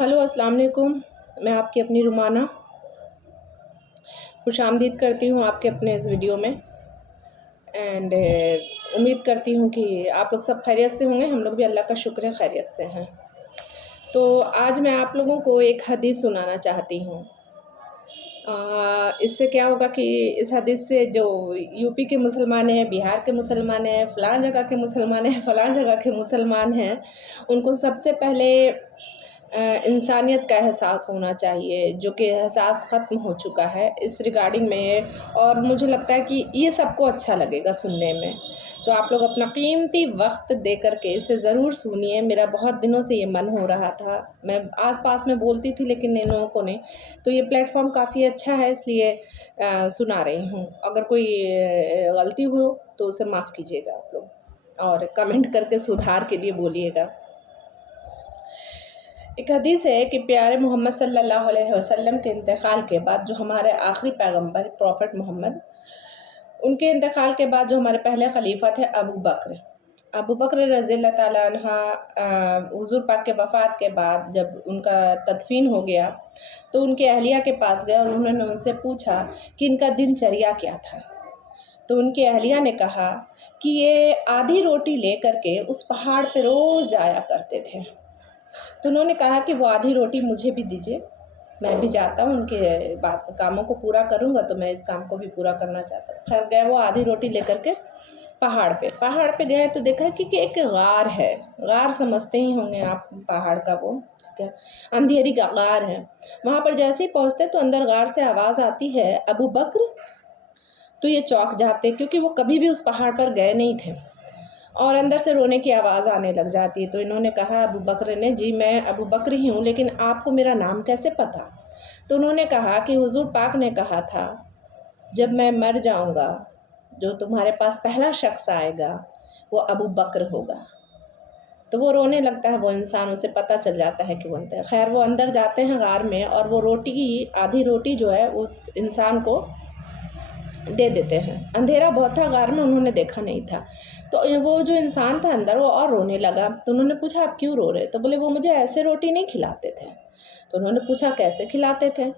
Hello अस्सलाम वालेकुम। मैं आपकी अपनी रुमाना खुशामदीद करती हूँ आपके अपने इस वीडियो में। एंड उम्मीद करती हूँ कि आप लोग सब खैरियत से होंगे। हम लोग भी अल्लाह का शुक्र है खैरियत से हैं। तो आज मैं आप लोगों को एक हदीस सुनाना चाहती हूँ। इससे क्या होगा कि इस हदीस से जो यूपी के मुसलमान हैं, बिहार के मुसलमान हैं, फ़लाँ जगह के मुसलमान हैं, फ़लाँ जगह के मुसलमान हैं, उनको सबसे पहले इंसानियत का एहसास होना चाहिए, जो कि एहसास ख़त्म हो चुका है इस रिगार्डिंग में। और मुझे लगता है कि ये सबको अच्छा लगेगा सुनने में। तो आप लोग अपना कीमती वक्त दे कर के इसे ज़रूर सुनिए। मेरा बहुत दिनों से ये मन हो रहा था, मैं आस-पास में बोलती थी लेकिन इन लोगों को नहीं। तो ये प्लेटफॉर्म काफ़ी अच्छा है, इसलिए सुना रही हूँ। अगर कोई गलती हो तो उसे माफ़ कीजिएगा आप लोग, और कमेंट करके सुधार के लिए बोलिएगा। एक हदीस है कि प्यारे मोहम्मद सल्लल्लाहु अलैहि वसल्लम के इंतकाल के बाद, जो हमारे आखिरी पैगंबर प्रॉफिट मोहम्मद, उनके इंतकाल के बाद जो हमारे पहले खलीफा थे अबू बकर रज़ियल्लाहु ताला अन्हा, हुज़ूर पाक के वफ़ात के बाद जब उनका तदफीन हो गया तो उनके अहलिया के पास गए और उन्होंने उनसे पूछा कि इनका दिनचर्या क्या था। तो उनके अहलिया ने कहा कि ये आधी रोटी लेकर के उस पहाड़ पे रोज़ जाया करते थे। तो उन्होंने कहा कि वो आधी रोटी मुझे भी दीजिए, मैं भी जाता हूँ, उनके बात कामों को पूरा करूँगा तो मैं इस काम को भी पूरा करना चाहता हूँ। खैर गए वो आधी रोटी लेकर के पहाड़ पे गए तो देखा कि एक गार है। गार समझते ही होंगे आप, पहाड़ का वो क्या अंधेरी का गार है। वहाँ पर जैसे ही पहुँचते तो अंदर गार से आवाज़ आती है, अबू बकर। तो ये चौंक जाते क्योंकि वो कभी भी उस पहाड़ पर गए नहीं थे, और अंदर से रोने की आवाज़ आने लग जाती है। तो इन्होंने कहा अबू बकर ने, जी मैं अबू बकर ही हूँ, लेकिन आपको मेरा नाम कैसे पता? तो उन्होंने कहा कि हुज़ूर पाक ने कहा था जब मैं मर जाऊँगा जो तुम्हारे पास पहला शख्स आएगा वो अबू बकर होगा। तो वो रोने लगता है वो इंसान, उसे पता चल जाता है कि बनता है। खैर वो अंदर जाते हैं गार में और वो आधी रोटी जो है उस इंसान को दे देते हैं। अंधेरा बहुत था गार में, उन्होंने देखा नहीं था। तो वो जो इंसान था अंदर वो और रोने लगा। तो उन्होंने पूछा आप क्यों रो रहे? तो बोले वो मुझे ऐसे रोटी नहीं खिलाते थे। तो उन्होंने पूछा कैसे खिलाते थे?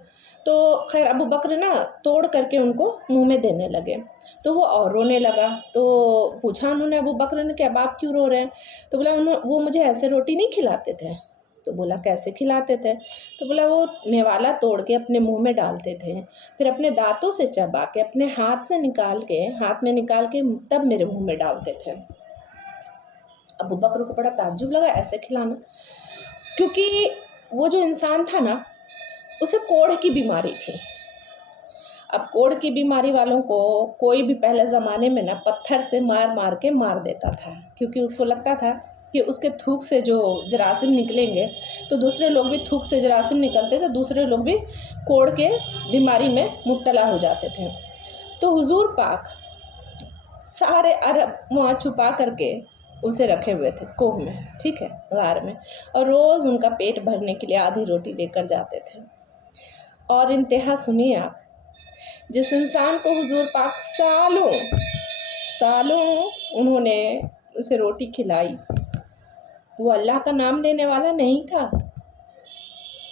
तो खैर अबू बकर ना तोड़ करके उनको मुंह में देने लगे। तो वो और रोने लगा। तो पूछा उन्होंने अबू बकर ने कि अब आप क्यों रो रहे हैं? तो बोला वो मुझे ऐसे रोटी नहीं खिलाते थे। तो बोला कैसे खिलाते थे? तो बोला वो नेवाला तोड़ के अपने मुंह में डालते थे, फिर अपने दांतों से चबा के अपने हाथ में निकाल के तब मेरे मुंह में डालते थे। अबू बकर को बड़ा ताज्जुब लगा ऐसे खिलाना, क्योंकि वो जो इंसान था ना उसे कोढ़ की बीमारी थी। अब कोढ़ की बीमारी वालों को कोई भी पहले ज़माने में ना पत्थर से मार के मार देता था, क्योंकि उसको लगता था कि उसके थूक से जो जरासीम निकलेंगे तो दूसरे लोग भी, थूक से जरासीम निकलते थे, दूसरे लोग भी कोढ़ के बीमारी में मुब्तला हो जाते थे। तो हुजूर पाक सारे अरब वहाँ छुपा करके उसे रखे हुए थे कोह में, ठीक है, गार में, और रोज़ उनका पेट भरने के लिए आधी रोटी लेकर जाते थे। और इंतहा सुनिए आप, जिस इंसान को हुजूर पाक सालों उन्होंने उसे रोटी खिलाई, वो अल्लाह का नाम लेने वाला नहीं था,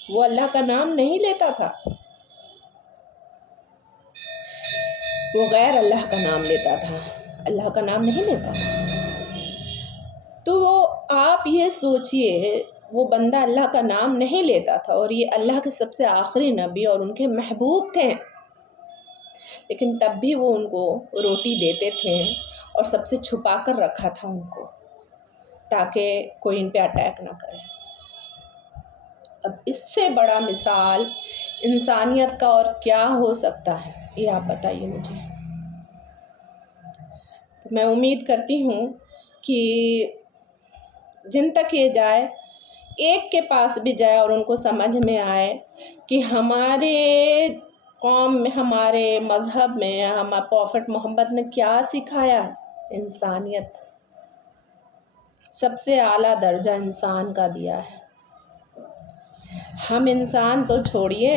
वो अल्लाह का नाम नहीं लेता था, वो गैर अल्लाह का नाम लेता था, अल्लाह का नाम नहीं लेता था। तो वो आप ये सोचिए, वो बंदा अल्लाह का नाम नहीं लेता था और ये अल्लाह के सबसे आखिरी नबी और उनके महबूब थे, लेकिन तब भी वो उनको रोटी देते थे और सबसे छुपा कर रखा था उनको, ताकि कोई इन पे अटैक ना करे। अब इससे बड़ा मिसाल इंसानियत का और क्या हो सकता है, ये आप बताइए मुझे। तो मैं उम्मीद करती हूँ कि जिन तक ये जाए, एक के पास भी जाए और उनको समझ में आए कि हमारे कौम में, हमारे मज़हब में, हमारे प्रॉफिट मोहम्मद ने क्या सिखाया। इंसानियत, सबसे आला दर्जा इंसान का दिया है। हम इंसान तो छोड़िए,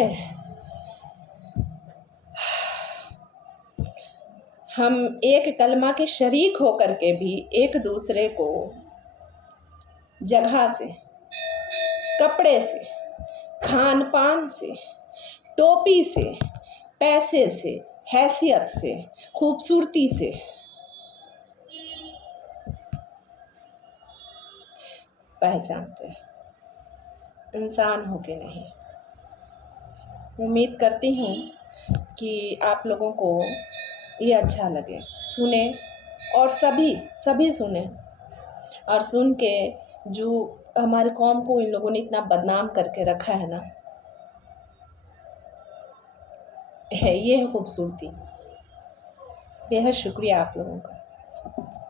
हम एक कलमा के शरीक होकर के भी एक दूसरे को जगह से, कपड़े से, खान पान से, टोपी से, पैसे से, हैसियत से, खूबसूरती से पहचानते हैं, इंसान हो के नहीं। उम्मीद करती हूँ कि आप लोगों को ये अच्छा लगे, सुने और सभी सुने, और सुन के जो हमारे कौम को इन लोगों ने इतना बदनाम करके रखा है ना, ये है खूबसूरती। बेहद शुक्रिया आप लोगों का।